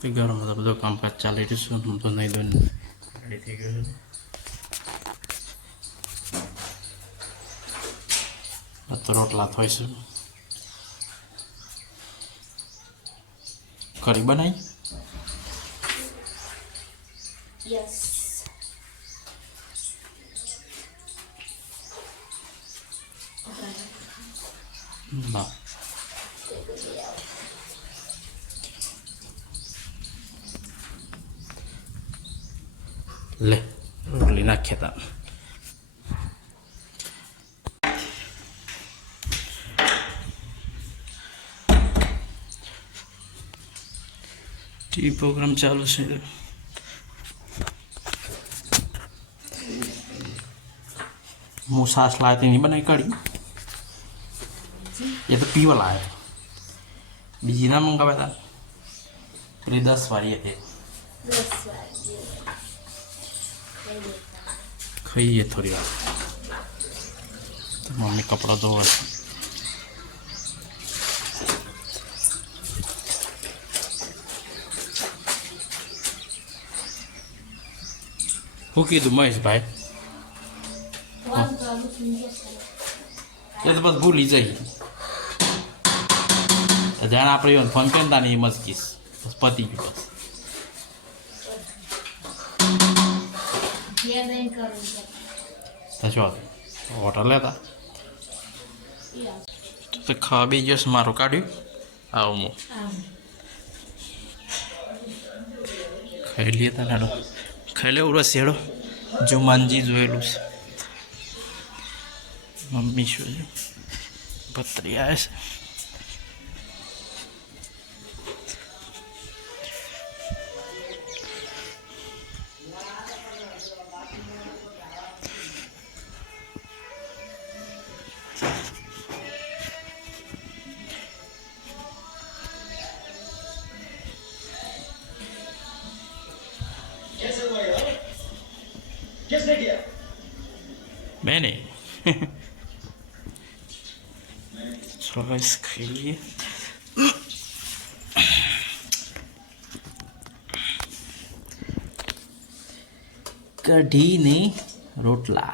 તે ઘરમાં તો બધું કામકાજ ચાલી રહ્યું છે. હું તો નહીં દોન રેડી થઈ ગયો છું. તો રોટલા થાય છે. કઢી બનાવી? યસ. ના લે રોટલી નાખ્યા હતા. ટીવી પ્રોગ્રામ ચાલુ છે. હું સાસ લાવી નહીં બનાવી કાઢી. એ તો પીવા લાવ્યો. બીજી ના મંગાવ્યા હતા. પેલી 10 વાળી હતી. ખાઈએ થોડી વાર. મમ્મી કપડાં ધોવા છે. શું કીધું મહેશભાઈ? એ તો બસ ભૂલી જઈ. જાણે આપણે ફોન કરીને તાને એમ જ કીશ. બસ પતી ગયું. બસ શું હોટલ લેતા તો ખાવા બી જશે. મારું કાઢ્યું આવું હું ખાઈ લઈએ. તને ખાઈ લે ઉરસ હેડો. જુમાનજી જોયેલું છે. મમ્મી શું છે? પતરી આવે છે. किसने किया? मैंने. चलो इस खाइए. कढ़ी ने रोटला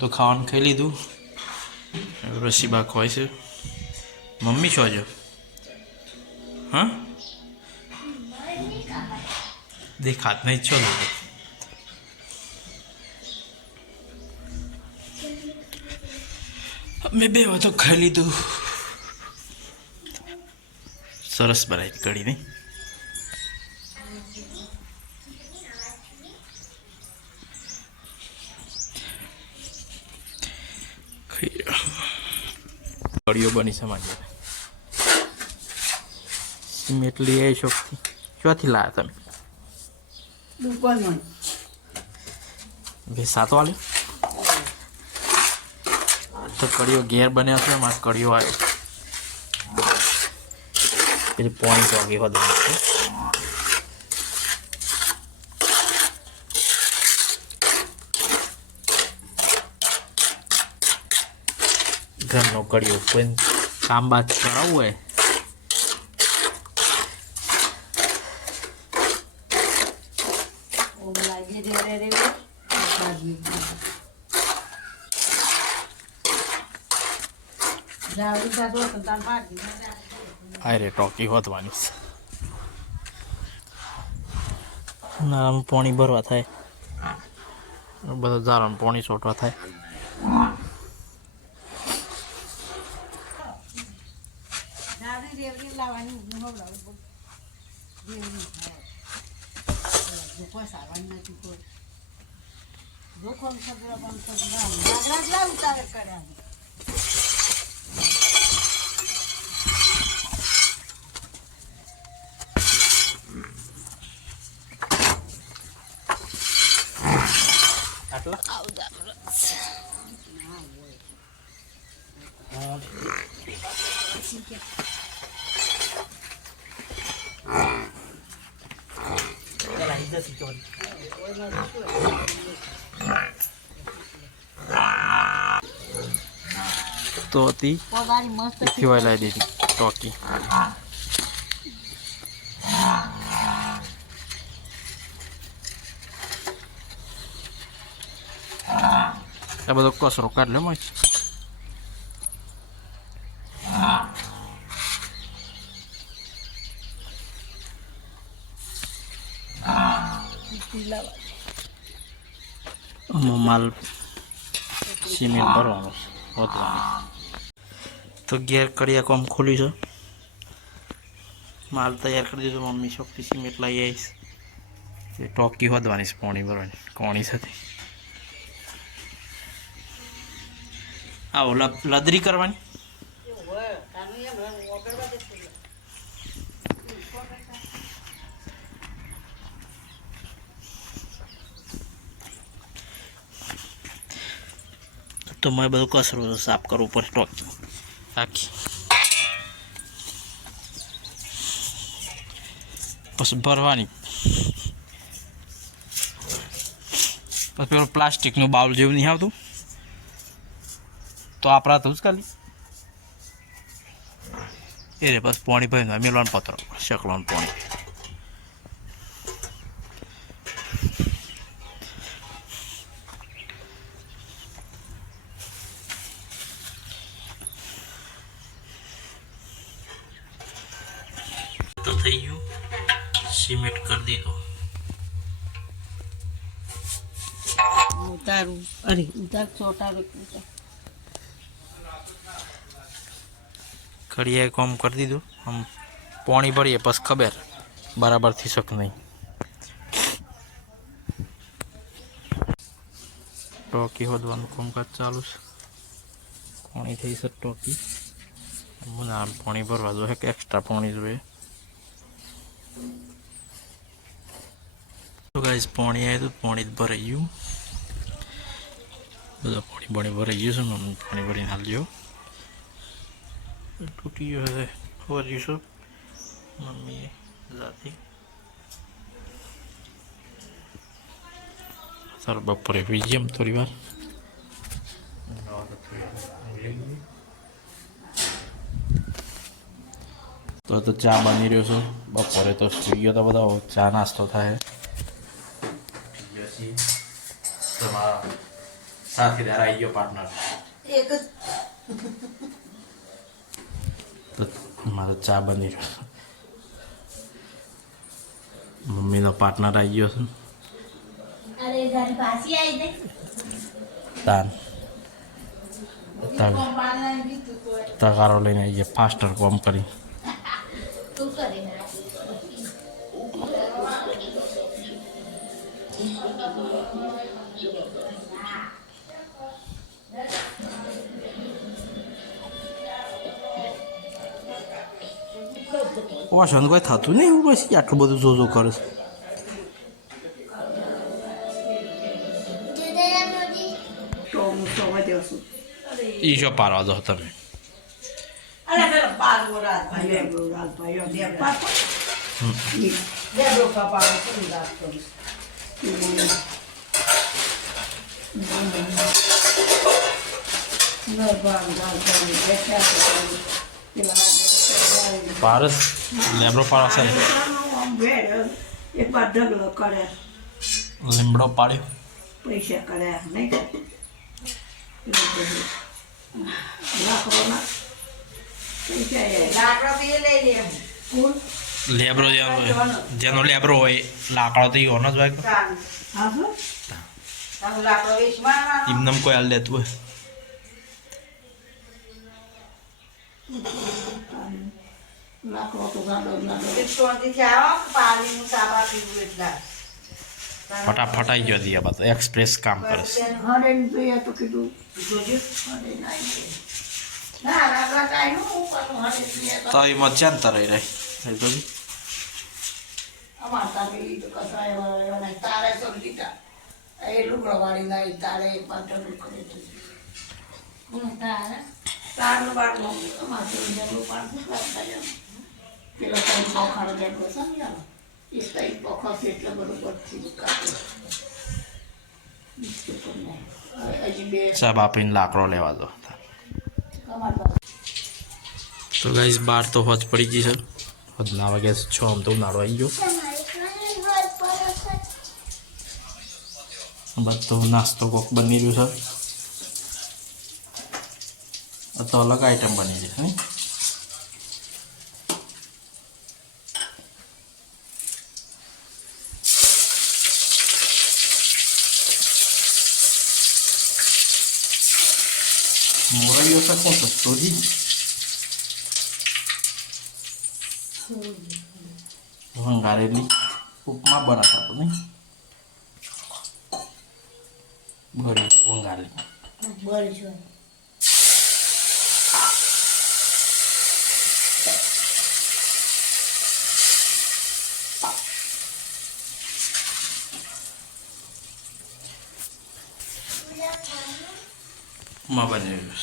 તો ખાવાનું ખાઈ લીધું. રસીબા ખવાય છે. મમ્મી શું જો? હા દેખાત નહીં. ચલો મેં બે વાતો ખાઈ લીધું. સરસ બનાવી કઢી નહીં? કઢીઓ બની સમાજ સિમેન્ટ લઈ આવી શોખથી. ક્યાંથી લાવ્યા તમે? દુકાનમાં. 7 વાળી તો કઢીઓ ઘેર બન્યા છે. એમાં કઢીઓ આવે પેલી પોઈન્ટ વાગી હોત. ઘરનો કઢીઓ કોઈ કામ બાદ કરાવવું હોય અરે ટોકી હોતવાની છે. ના પાણી ભરવા થાય. બધા ઝારામાં પાણી છોટવા થાય. તો હતી ખીવાય લાવી દીધી. ટોકી. આ બધો કચરો કાઢ લે મય. માલ સિમેન્ટ ભરવાનો વધવાનું. તો ગેર કડિયા કોમ ખોલ્યું છે. માલ તૈયાર કરી દીધો. મમ્મી શોપથી સિમેન્ટ લઈ આવીશ. એ ટોકી વધવાની છે પાણી ભરવાની કોણી સાથે. આવો લદરી કરવાની. તો મેં બધું કચરો સાફ કરવું પડે ટોકી આખી. પછી ભરવાની. પછી પેલું પ્લાસ્ટિકનું બાઉલ જેવું નહીં આવતું તો આપણા તો જ ખાલી એ રે બસ પાણી ભરીને મેળવાનું પત્રો શકવાનું પાણી. તો થઈ ગયું. સિમેન્ટ કરી દીધો. ઉતારું અરે ઉતાર ચોટાડો કડિયાએ કોમ કરી દીધું. આમ પાણી ભરીએ પછી ખબર બરાબર થઈ શક નહીં. ટોકી હોદવાનું કામકાજ ચાલુ છે. પાણી થઈ છે ટોકી. આમ પાણી ભરવા જોઈએ કે એક્સ્ટ્રા પાણી જોઈએ. તો ગાઈસ પાણી આવ્યું હતું. પાણી જ ભરાઈ ગયું. બધા પાણી ભરાઈ ગયું છે. મમ્મી પાણી ભરીને હાલજો. તૂટી ગયો હવે ખબર જઈશું મમ્મીએ જાતી. સર બપોરે પી જેમ થોડી વાર તો ચા બની રહ્યો છે. બપોરે તો સુઈ ગયો તો બધા ચા નાસ્તો થાય. તમારા સાથીદાર આવી ગયો પાર્ટનર. એક તો મારો ચા બની રહ્યો. મમ્મીનો પાર્ટનર આવી ગયો છે. અરે ગાડી પાછી આવી દે તાન તગારો લઈને આવી ગયા. ફાસ્ટર કોમ કરી. તું કરીને વાસણ કોઈ થતું નહીં એવું. પછી આટલું બધું જોજો કરે છે. ઈ શું પારવા દો તમે. પારસ લેબડો પાડો છે. એક વાર ઢગલો કરે લીમડો પાડ્યો. પૈસા કર્યા નહીં લાકડોના લેબરો જેનો લેબરો હોય લાકડો તો એનો જ હોય. એમનેમ કોઈ હાલ લેતું હોય. લાકડો તો ગાડો ફટાફટ આવી ગયો હતી. આ બધું એક્સપ્રેસ કામ કરે છે. હરેન જોઈએ તો કીધું તો એમાં ચાંતા રહી રહી. તારે સમજીતા એ લુગડો વાળી નાઈ તારે એક વાર ઢગલું કરે તારનું બાળનું અમારે જરૂર પાડતું પેલો તમે પોખાડો જેટલો સમજાવો એ કઈ પોખો છે એટલે બધું પડતી હજી બે સાહેબ આપીને લાકડો લેવા દો. તો તો ગાઈસ બાર તો હોજ પડી ગઈ છે. હોજના વાગ્યા 6 આમ તો ઉનાળો આવી ગયો. બધો નાસ્તો કોક બની રહ્યું છે. તો અલગ આઈટમ બની છે હે. મોરૈયો છે કોણ સસ્તોજી વંગારેલી ઉપમા બનાવતા તો નહીં ભરી વંગારેલી માં બનાવ્યું છે.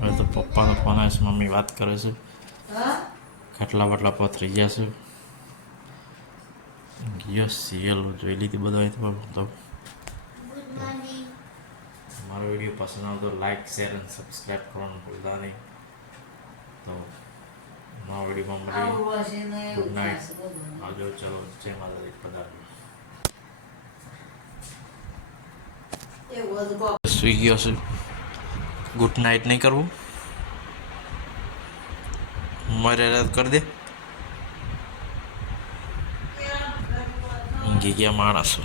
હવે તો પપ્પાનો ફોન આવે છે. મમ્મી વાત કરે છે. ખાટલા વાટલા પથરી ગયા છે. યસ સિરિયલ જોઈ લીધી બધા. તો મારો વિડીયો પસંદ આવે તો લાઈક શેર અને સબસ્ક્રાઈબ કરવાનું ભૂલતા નહીં. તો નવા વિડીયોમાં મળીએ. Good night. આવજો. ચલો જય માતાજી. પધારો. સુઈ ગયો છે. ગુડ નાઇટ નહીં કરવું. મારે રાત કરી દે. ઊંઘી ગયા માણસો.